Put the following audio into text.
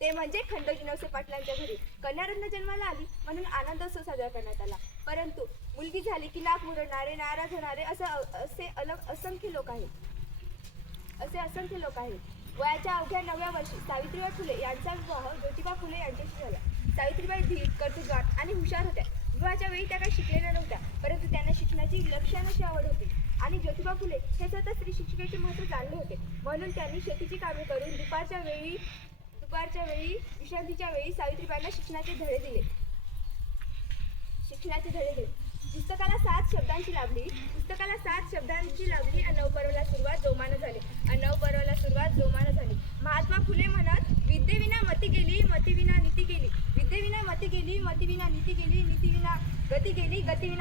ते म्हणजे खंडोजी पाटलांच्या घरी. कन्यारत्न जन्माला आली म्हणून आनंदोत्सव साजरा करण्यात आला. परंतु मुलगी झाली की नाक मुरणारे नाराज होणारे असं असे अलग असंख्य लोक आहेत. असे असंख्य लोक आहेत. वयाच्या अवघ्या नव्या वर्षी सावित्रीबाई फुले यांचा विवाह ज्योतिबा फुले यांच्याशी झाला. सावित्रीबाई धीर कर्तृत्वान आणि हुशार होत्या. विवाहाच्या वेळी त्या काही शिकलेल्या नव्हत्या. शिक्षणाची आवड होती. आणि ज्योतिबा फुले हे स्वतः स्त्री शिक्षिकेचे महत्त्व जाणले होते. म्हणून त्यांनी शेतीची कामे करून दुपारच्या वेळी दुपारच्या वेळी विश्रांतीच्या वेळी सावित्रीबाईंना शिक्षणाचे धडे दिले. शिक्षणाचे धडे दिले. पुस्तकाला सात शब्दांची लाभली. पुस्तकाला सात शब्दांची लाभली आणि नवपर्वाला सुरुवात जोमानं झाली. आणि नवपर्वाला सुरुवात जोमानं झाली. महात्मा फुले म्हणत विद्येविना मती गेली मतीविना नीती गेली. विद्येविना मती गेली मतीविना नीती गेली नीतीविना गती गेली गतीविना